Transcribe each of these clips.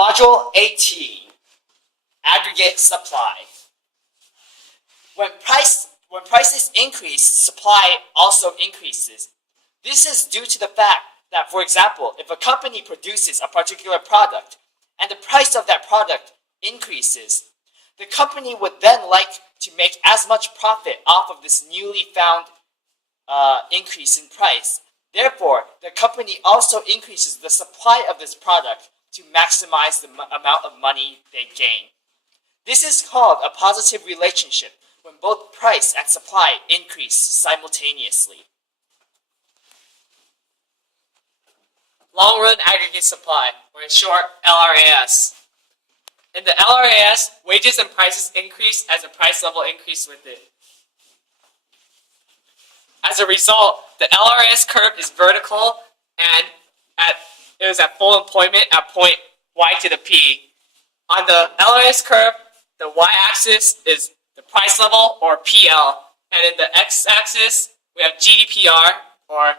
Module AT, aggregate supply. When prices increase, supply also increases. This is due to the fact that, for example, if a company produces a particular product and the price of that product increases, the company would then like to make as much profit off of this newly found increase in price. Therefore, the company also increases the supply of this product to maximize the amount of money they gain. This is called a positive relationship when both price and supply increase simultaneously. Long-run aggregate supply, or in short, LRAS. In the LRAS, wages and prices increase as the price level increases with it. As a result, the LRAS curve is vertical and it was at full employment at point y to the p. On the LRAS curve, the y-axis is the price level, or PL, and in the x-axis, we have GDPR, or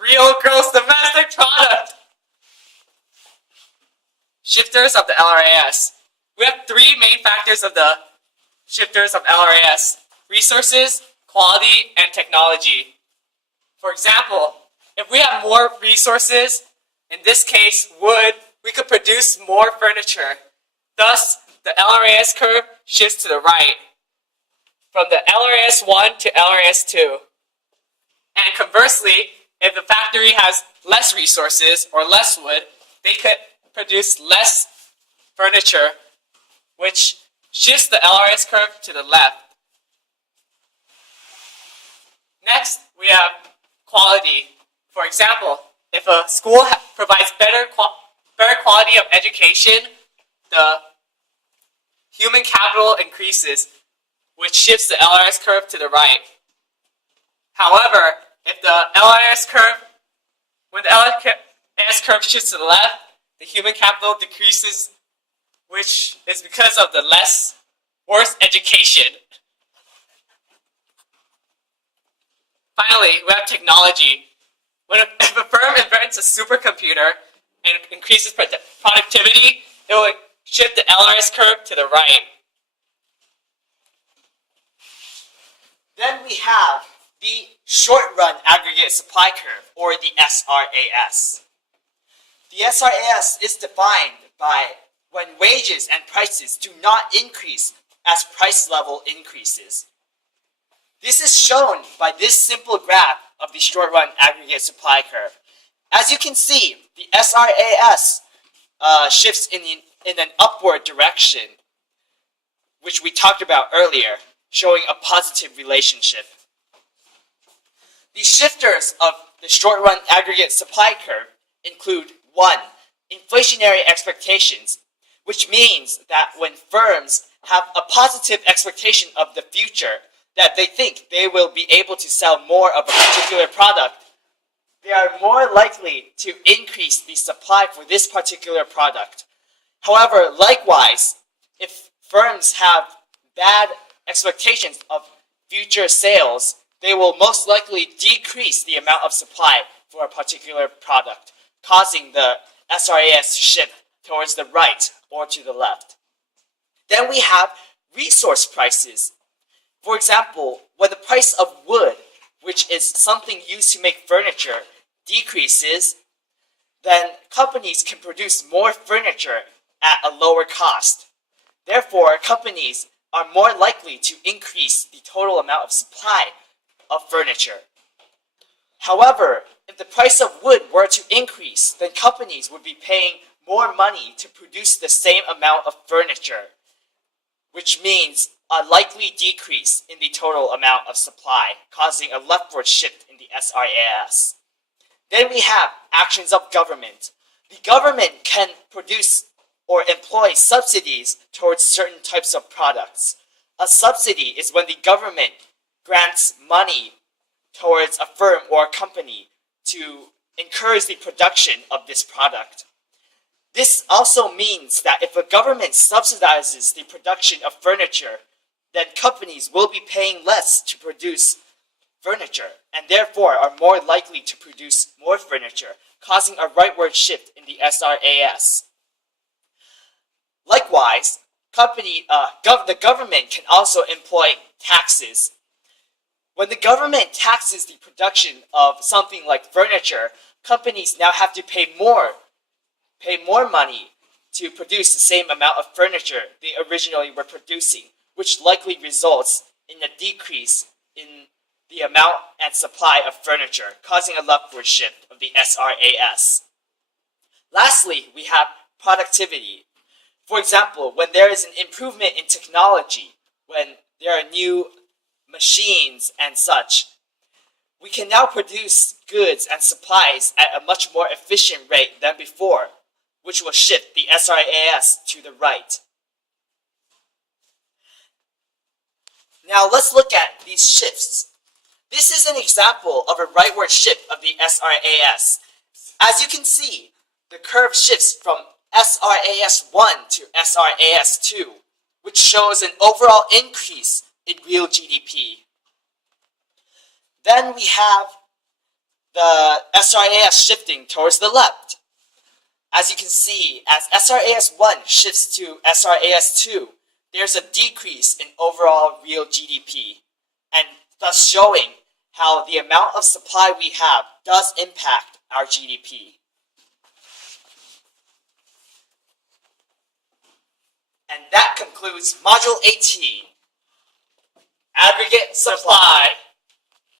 real gross domestic product. Shifters of the LRAS. We have three main factors of the shifters of LRAS: resources, quality, and technology. For example, if we have more resources, in this case wood, we could produce more furniture. Thus, the LRAS curve shifts to the right, from the LRAS 1 to LRAS 2. And conversely, if the factory has less resources or less wood, they could produce less furniture, which shifts the LRAS curve to the left. Next, we have quality. For example, if a school provides better quality of education, the human capital increases, which shifts the LRAS curve to the right. However, when the LRAS curve shifts to the left, the human capital decreases, which is because of the worse education. Finally, we have technology. If a firm invents a supercomputer and increases productivity, it will shift the LRAS curve to the right. Then we have the short-run aggregate supply curve, or the SRAS. The SRAS is defined by when wages and prices do not increase as price level increases. This is shown by this simple graph of the short-run aggregate supply curve. As you can see, the SRAS shifts in an upward direction, which we talked about earlier, showing a positive relationship. The shifters of the short-run aggregate supply curve include 1. Inflationary expectations, which means that when firms have a positive expectation of the future, that they think they will be able to sell more of a particular product, they are more likely to increase the supply for this particular product. However, likewise, if firms have bad expectations of future sales, they will most likely decrease the amount of supply for a particular product, causing the SRAS to shift towards the right or to the left. Then we have resource prices. For example, when the price of wood, which is something used to make furniture, decreases, then companies can produce more furniture at a lower cost. Therefore, companies are more likely to increase the total amount of supply of furniture. However, if the price of wood were to increase, then companies would be paying more money to produce the same amount of furniture, which means a likely decrease in the total amount of supply, causing a leftward shift in the SRAS. Then we have actions of government. The government can produce or employ subsidies towards certain types of products. A subsidy is when the government grants money towards a firm or a company to encourage the production of this product. This also means that if a government subsidizes the production of furniture, then companies will be paying less to produce furniture and therefore are more likely to produce more furniture, causing a rightward shift in the SRAS. Likewise, the government can also employ taxes. When the government taxes the production of something like furniture, companies now have to pay more money to produce the same amount of furniture they originally were producing, which likely results in a decrease in the amount and supply of furniture, causing a upward shift of the SRAS. Lastly, we have productivity. For example, when there is an improvement in technology, when there are new machines and such, we can now produce goods and supplies at a much more efficient rate than before, which will shift the SRAS to the right. Now let's look at these shifts. This is an example of a rightward shift of the SRAS. As you can see, the curve shifts from SRAS1 to SRAS2, which shows an overall increase in real GDP. Then we have the SRAS shifting towards the left. As you can see, as SRAS1 shifts to SRAS2, there's a decrease in overall real GDP, and thus showing how the amount of supply we have does impact our GDP. And that concludes Module 18, Aggregate Supply.